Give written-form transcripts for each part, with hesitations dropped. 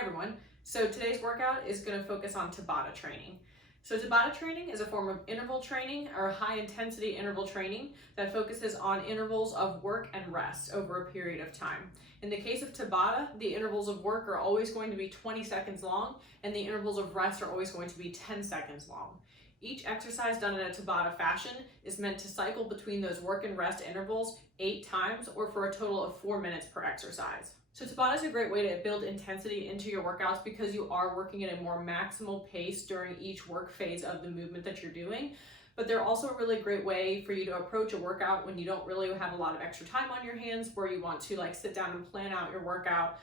Hey everyone, so today's workout is going to focus on Tabata training. So Tabata training is a form of interval training or high intensity interval training that focuses on intervals of work and rest over a period of time. In the case of Tabata, the intervals of work are always going to be 20 seconds long and the intervals of rest are always going to be 10 seconds long. Each exercise done in a Tabata fashion is meant to cycle between those work and rest intervals 8 times or for a total of 4 minutes per exercise. So Tabata is a great way to build intensity into your workouts because you are working at a more maximal pace during each work phase of the movement that you're doing. But they're also a really great way for you to approach a workout when you don't really have a lot of extra time on your hands, where you want to sit down and plan out your workout.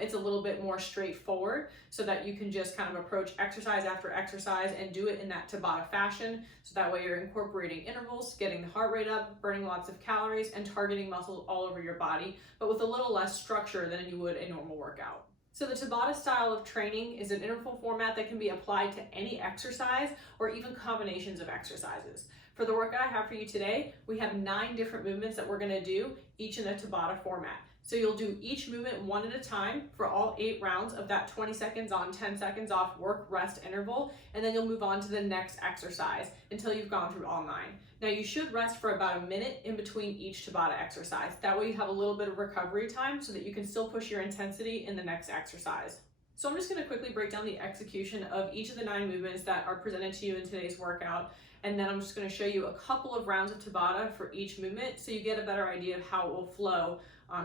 It's a little bit more straightforward so that you can just kind of approach exercise after exercise and do it in that Tabata fashion. So that way you're incorporating intervals, getting the heart rate up, burning lots of calories, and targeting muscles all over your body, but with a little less structure than you would a normal workout. So the Tabata style of training is an interval format that can be applied to any exercise or even combinations of exercises. For the workout I have for you today, we have 9 different movements that we're going to do, each in a Tabata format. So you'll do each movement one at a time for all 8 rounds of that 20 seconds on, 10 seconds off work rest interval, and then you'll move on to the next exercise until you've gone through all 9. Now you should rest for about a minute in between each Tabata exercise. That way you have a little bit of recovery time so that you can still push your intensity in the next exercise. So I'm just going to quickly break down the execution of each of the 9 movements that are presented to you in today's workout, and then I'm just going to show you a couple of rounds of Tabata for each movement so you get a better idea of how it will flow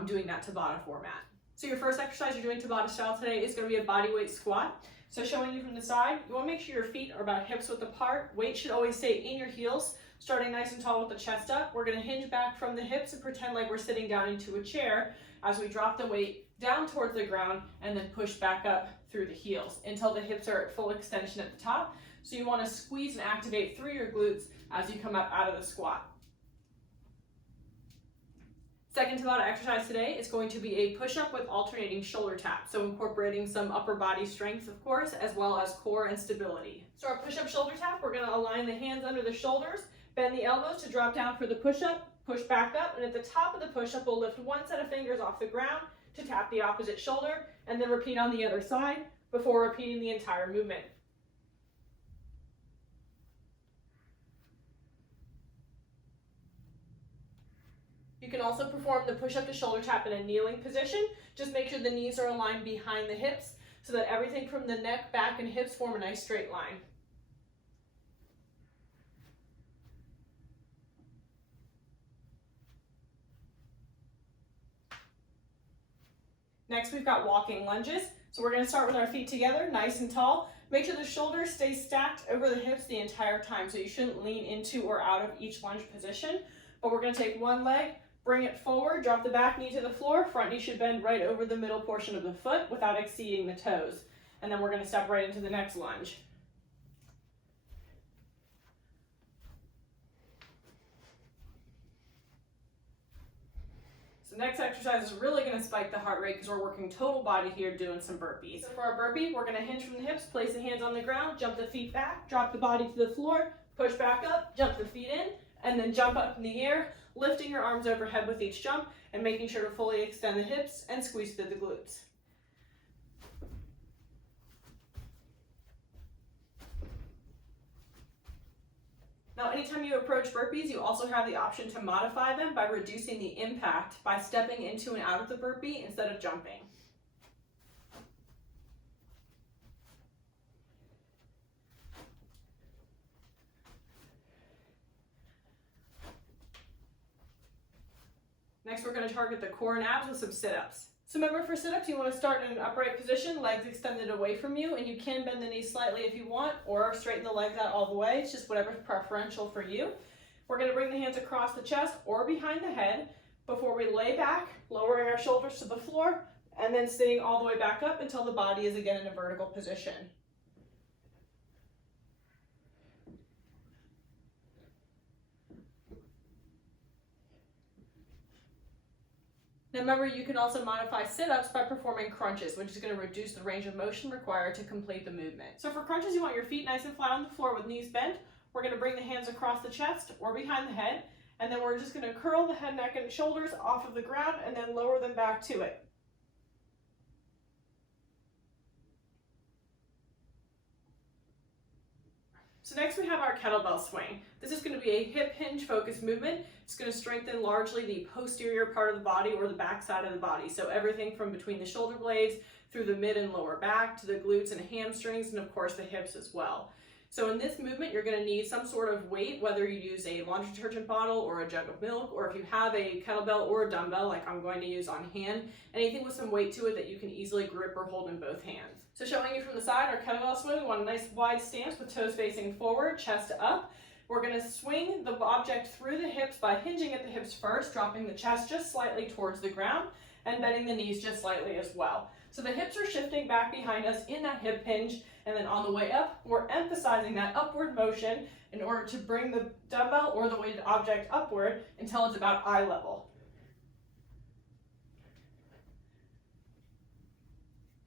doing that Tabata format. So your first exercise you're doing Tabata style today is going to be a bodyweight squat. So showing you from the side, you want to make sure your feet are about hips width apart. Weight should always stay in your heels, starting nice and tall with the chest up. We're going to hinge back from the hips and pretend like we're sitting down into a chair as we drop the weight down towards the ground and then push back up through the heels until the hips are at full extension at the top. So you want to squeeze and activate through your glutes as you come up out of the squat. Second Tabata exercise today is going to be a push-up with alternating shoulder taps, so incorporating some upper body strength, of course, as well as core and stability. So our push-up shoulder tap, we're going to align the hands under the shoulders, bend the elbows to drop down for the push-up, push back up, and at the top of the push-up, we'll lift one set of fingers off the ground to tap the opposite shoulder, and then repeat on the other side before repeating the entire movement. You can also perform the push-up to shoulder tap in a kneeling position. Just make sure the knees are aligned behind the hips so that everything from the neck, back, and hips form a nice straight line. Next, we've got walking lunges. So we're going to start with our feet together, nice and tall. Make sure the shoulders stay stacked over the hips the entire time, so you shouldn't lean into or out of each lunge position. But we're going to take one leg, bring it forward, drop the back knee to the floor. Front knee should bend right over the middle portion of the foot without exceeding the toes. And then we're going to step right into the next lunge. So next exercise is really going to spike the heart rate because we're working total body here doing some burpees. So for our burpee, we're going to hinge from the hips, place the hands on the ground, jump the feet back, drop the body to the floor, push back up, jump the feet in, and then jump up in the air, lifting your arms overhead with each jump and making sure to fully extend the hips and squeeze through the glutes. Now, anytime you approach burpees, you also have the option to modify them by reducing the impact by stepping into and out of the burpee instead of jumping. Next, we're going to target the core and abs with some sit-ups. So remember, for sit-ups, you want to start in an upright position, legs extended away from you, and you can bend the knees slightly if you want, or straighten the legs out all the way. It's just whatever's preferential for you. We're going to bring the hands across the chest or behind the head before we lay back, lowering our shoulders to the floor, and then sitting all the way back up until the body is again in a vertical position. Now remember, you can also modify sit-ups by performing crunches, which is going to reduce the range of motion required to complete the movement. So for crunches, you want your feet nice and flat on the floor with knees bent. We're going to bring the hands across the chest or behind the head, and then we're just going to curl the head, neck, and shoulders off of the ground and then lower them back to it. So next we have our kettlebell swing. This is going to be a hip hinge focused movement. It's going to strengthen largely the posterior part of the body or the back side of the body. So everything from between the shoulder blades through the mid and lower back to the glutes and hamstrings, and of course the hips as well. So in this movement, you're going to need some sort of weight, whether you use a laundry detergent bottle or a jug of milk, or if you have a kettlebell or a dumbbell like I'm going to use on hand, anything with some weight to it that you can easily grip or hold in both hands. So showing you from the side, our kettlebell swing, we want a nice wide stance with toes facing forward, chest up. We're going to swing the object through the hips by hinging at the hips first, dropping the chest just slightly towards the ground, and bending the knees just slightly as well. So the hips are shifting back behind us in that hip hinge, and then on the way up, we're emphasizing that upward motion in order to bring the dumbbell or the weighted object upward until it's about eye level.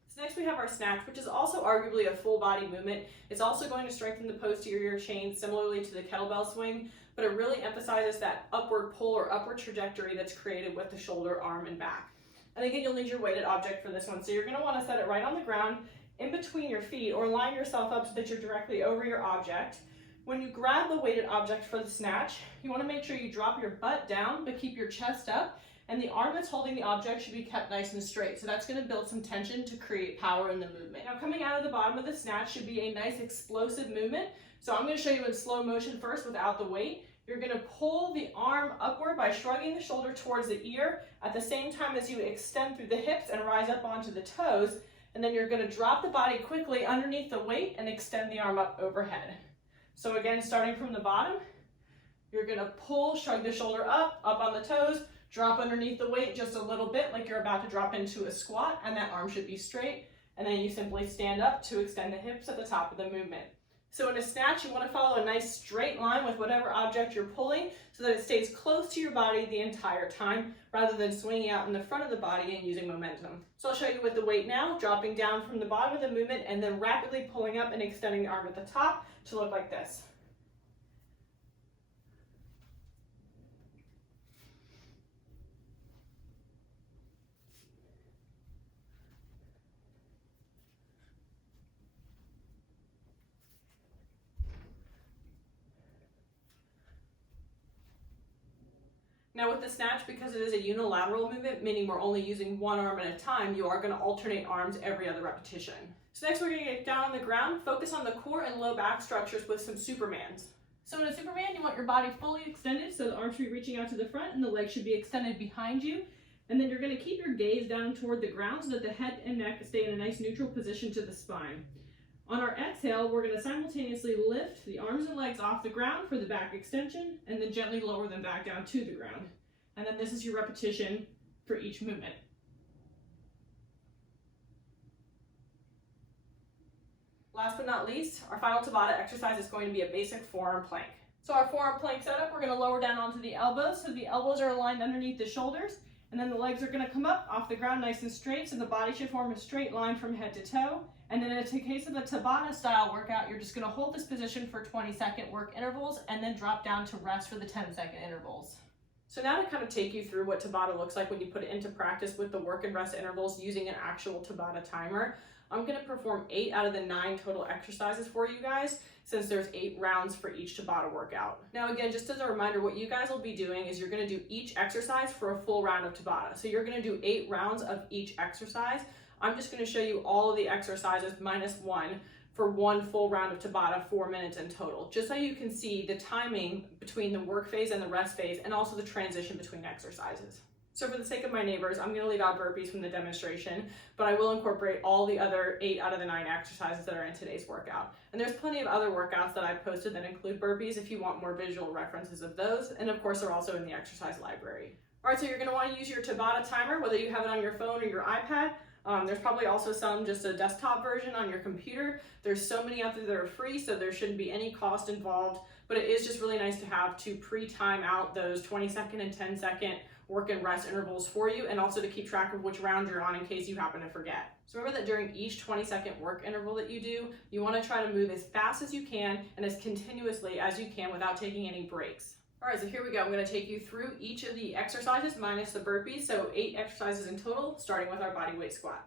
So next we have our snatch, which is also arguably a full body movement. It's also going to strengthen the posterior chain similarly to the kettlebell swing, but it really emphasizes that upward pull or upward trajectory that's created with the shoulder, arm, and back. And again, you'll need your weighted object for this one. So you're going to want to set it right on the ground in between your feet, or line yourself up so that you're directly over your object. When you grab the weighted object for the snatch, you want to make sure you drop your butt down, but keep your chest up, and the arm that's holding the object should be kept nice and straight. So that's going to build some tension to create power in the movement. Now coming out of the bottom of the snatch should be a nice explosive movement. So I'm going to show you in slow motion first without the weight. You're going to pull the arm upward by shrugging the shoulder towards the ear at the same time as you extend through the hips and rise up onto the toes. And then you're going to drop the body quickly underneath the weight and extend the arm up overhead. So again, starting from the bottom, you're going to pull, shrug the shoulder up on the toes, drop underneath the weight just a little bit like you're about to drop into a squat, and that arm should be straight. And then you simply stand up to extend the hips at the top of the movement. So in a snatch, you want to follow a nice straight line with whatever object you're pulling so that it stays close to your body the entire time rather than swinging out in the front of the body and using momentum. So I'll show you with the weight now, dropping down from the bottom of the movement and then rapidly pulling up and extending the arm at the top to look like this. Now with the snatch, because it is a unilateral movement, meaning we're only using one arm at a time, you are going to alternate arms every other repetition. So next we're going to get down on the ground, focus on the core and low back structures with some Supermans. So in a Superman, you want your body fully extended, so the arms should be reaching out to the front and the legs should be extended behind you. And then you're going to keep your gaze down toward the ground so that the head and neck stay in a nice neutral position to the spine. On our exhale, we're going to simultaneously lift the arms and legs off the ground for the back extension and then gently lower them back down to the ground. And then this is your repetition for each movement. Last but not least, our final Tabata exercise is going to be a basic forearm plank. So our forearm plank setup, we're going to lower down onto the elbows so the elbows are aligned underneath the shoulders, and then the legs are going to come up off the ground nice and straight so the body should form a straight line from head to toe. And then in the case of a Tabata style workout, you're just going to hold this position for 20-second work intervals and then drop down to rest for the 10-second intervals. So now to kind of take you through what Tabata looks like when you put it into practice with the work and rest intervals using an actual Tabata timer, I'm going to perform 8 out of the 9 total exercises for you guys since there's 8 rounds for each Tabata workout. Now again, just as a reminder, what you guys will be doing is you're going to do each exercise for a full round of Tabata. So you're going to do 8 rounds of each exercise. I'm just going to show you all of the exercises minus 1 for one full round of Tabata, 4 minutes in total, just so you can see the timing between the work phase and the rest phase and also the transition between exercises. So for the sake of my neighbors, I'm going to leave out burpees from the demonstration, but I will incorporate all the other 8 out of the 9 exercises that are in today's workout. And there's plenty of other workouts that I've posted that include burpees if you want more visual references of those, and of course they're also in the exercise library. All right, so you're going to want to use your Tabata timer, whether you have it on your phone or your iPad. There's probably also just a desktop version on your computer. There's so many out there that are free, so there shouldn't be any cost involved, but it is just really nice to have to pre-time out those 20-second and 10-second work and rest intervals for you, and also to keep track of which round you're on in case you happen to forget. So remember that during each 20-second work interval that you do, you want to try to move as fast as you can and as continuously as you can without taking any breaks. All right, so here we go. I'm going to take you through each of the exercises minus the burpees, so 8 exercises in total, starting with our body weight squat.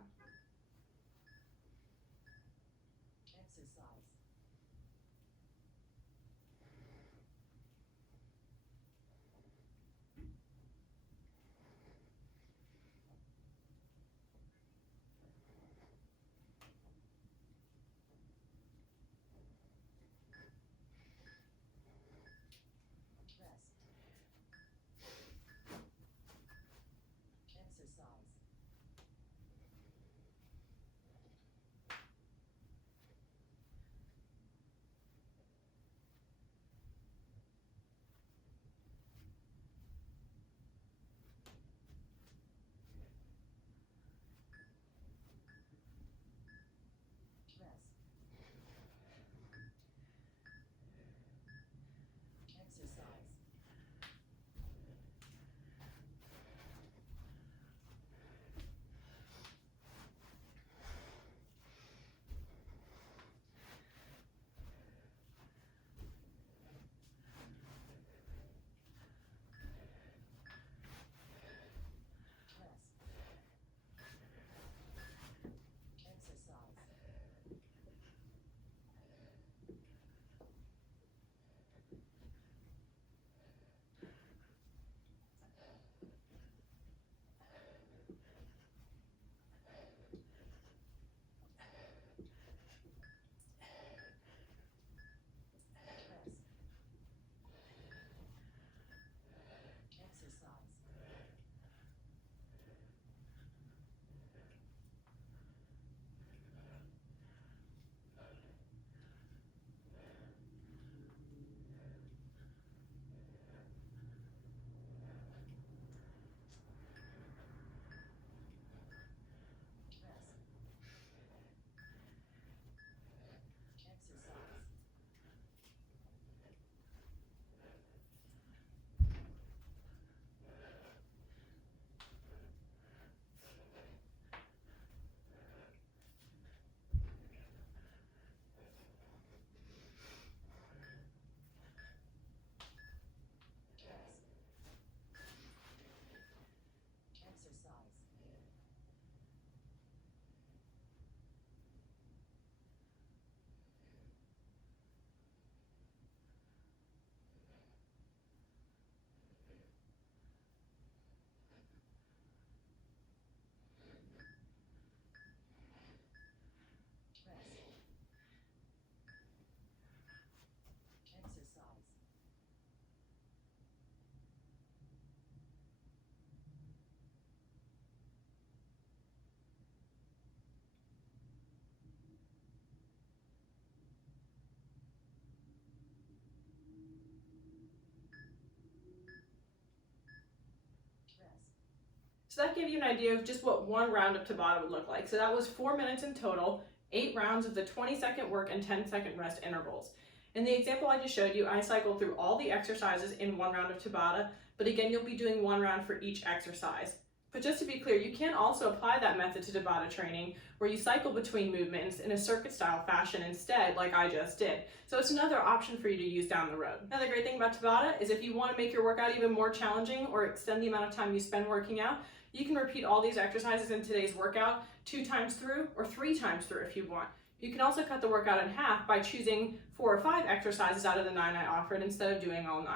So that gave you an idea of just what one round of Tabata would look like. So that was 4 minutes in total, 8 rounds of the 20-second work and 10-second rest intervals. In the example I just showed you, I cycled through all the exercises in one round of Tabata, but again, you'll be doing one round for each exercise. But just to be clear, you can also apply that method to Tabata training where you cycle between movements in a circuit style fashion instead, like I just did. So it's another option for you to use down the road. Now the great thing about Tabata is if you want to make your workout even more challenging or extend the amount of time you spend working out, you can repeat all these exercises in today's workout 2 times through or 3 times through if you want. You can also cut the workout in half by choosing 4 or 5 exercises out of the 9 I offered instead of doing all 9.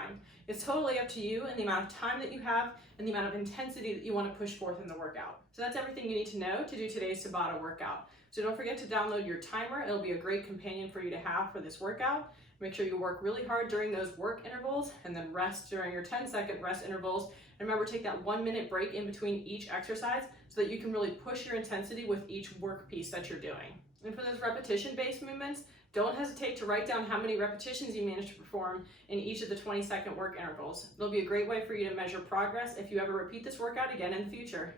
It's totally up to you and the amount of time that you have and the amount of intensity that you want to push forth in the workout. So that's everything you need to know to do today's Tabata workout. So don't forget to download your timer. It'll be a great companion for you to have for this workout. Make sure you work really hard during those work intervals and then rest during your 10-second rest intervals. And remember, take that 1-minute break in between each exercise so that you can really push your intensity with each work piece that you're doing. And for those repetition-based movements, don't hesitate to write down how many repetitions you managed to perform in each of the 20-second work intervals. It'll be a great way for you to measure progress if you ever repeat this workout again in the future.